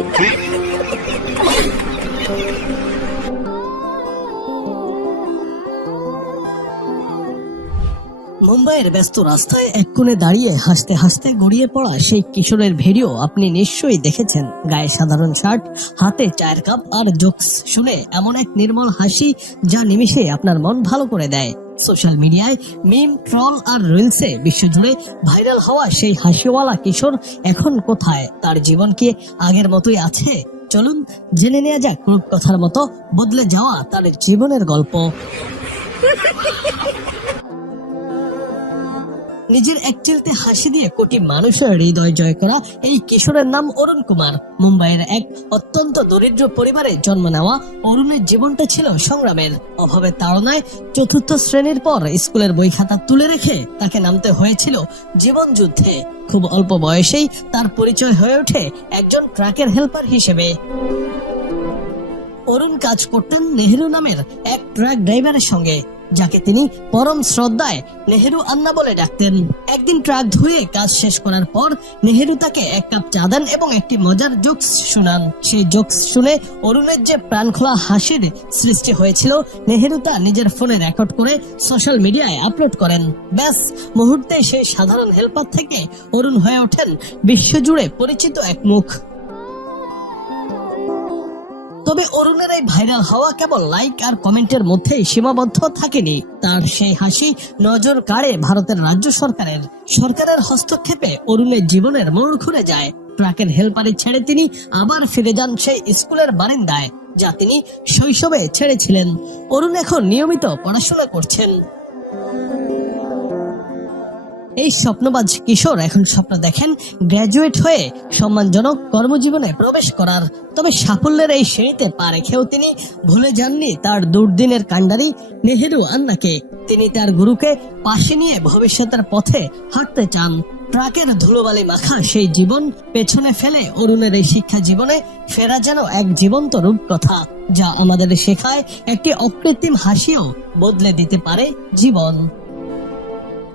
মুম্বাইয়ের ব্যস্ত রাস্তায় এক কোণে দাঁড়িয়ে হাসতে হাসতে গড়িয়ে পড়া সেই কিশোরের ভিডিও আপনি নিশ্চয়ই দেখেছেন। গায়ে সাধারণ শার্ট, হাতে চায়ের কাপ আর জোকস শুনে এমন এক নির্মল হাসি যা নিমিষে আপনার মন ভালো করে দেয়। সোশ্যাল মিডিয়ায় মিম, ট্রল আর রিলসে বিশ্বজুড়ে ভাইরাল হওয়া সেই হাসিওয়ালা কিশোর এখন কোথায়? তার জীবন কি আগের মতোই আছে? চলুন জেনে নেওয়া যাক রূপকথার মতো বদলে যাওয়া তার জীবনের গল্প। নিজের একচিলতে হাসি দিয়ে কোটি মানুষের হৃদয় জয় করা এই কিশোরের নাম অরুণ কুমার। মুম্বাইয়ের এক অত্যন্ত দরিদ্র পরিবারে জন্ম নেওয়া অরুণের জীবনটা ছিল সংগ্রামের। অভাবের তাড়নায় চতুর্থ শ্রেণীর পর স্কুলের বই খাতা তুলে রেখে তাকে নামতে হয়েছিল জীবন যুদ্ধে। খুব অল্প বয়সেই তার পরিচয় হয়ে ওঠে একজন ট্রাকের হেল্পার হিসেবে। অরুণ কাজ করতেন নেহেরু নামের এক ট্রাক ড্রাইভারের সঙ্গে, যাকে তিনি পরম শ্রদ্ধায় নেহেরু আন্না বলে ডাকতেন। একদিন ট্রাক ধুয়ে কাজ শেষ করার পর নেহেরু তাকে এক কাপ চা দেন এবং একটি মজার জোকস শোনান। সেই জোকস শুনে অরুণের যে প্রাণখোলা হাসির সৃষ্টি হয়েছিল, নেহেরু তা নিজের ফোনে রেকর্ড করে সোশ্যাল মিডিয়ায় আপলোড করেন। ব্যাস, মুহূর্তে সেই সাধারণ হেল্পার থেকে অরুণ হয়ে ওঠেন বিশ্বজুড়ে পরিচিত এক মুখ। তবে অরুণের এই ভাইরাল হওয়া কেবল লাইক আর কমেন্টের মধ্যেই সীমাবদ্ধ থাকেনি। তার সেই হাসি নজর কাড়ে ভারতের রাজ্য সরকারের হস্তক্ষেপে অরুণের জীবনের মোড় ঘুরে যায়। ট্রাকের হেল্পারে ছেড়ে তিনি আবার ফিরে যান সেই স্কুলের বারান্দায়, যা তিনি শৈশবে ছেড়েছিলেন। অরুণ এখন নিয়মিত পড়াশোনা করছেন। এই স্বপ্নবাজ কিশোর এখন স্বপ্ন দেখেন গ্র্যাজুয়েট হয়ে সম্মানজনক কর্মজীবনে প্রবেশ করার। তবে সাফল্যের এই সিঁড়িতে পা রেখেও তিনি ভুলে যাননি তার দুর্দিনের কাণ্ডারি নেহেরু আন্নাকে। তিনি তার গুরুকে পাশে নিয়ে ভবিষ্যতের পথে হাঁটতে চান। ট্রাকের ধুলোবালি মাখা সেই জীবন পেছনে ফেলে অরুণের এই শিক্ষা জীবনে ফেরা যেন এক জীবন্ত রূপকথা, যা আমাদের শেখায় একটি অকৃত্রিম হাসিও বদলে দিতে পারে জীবন।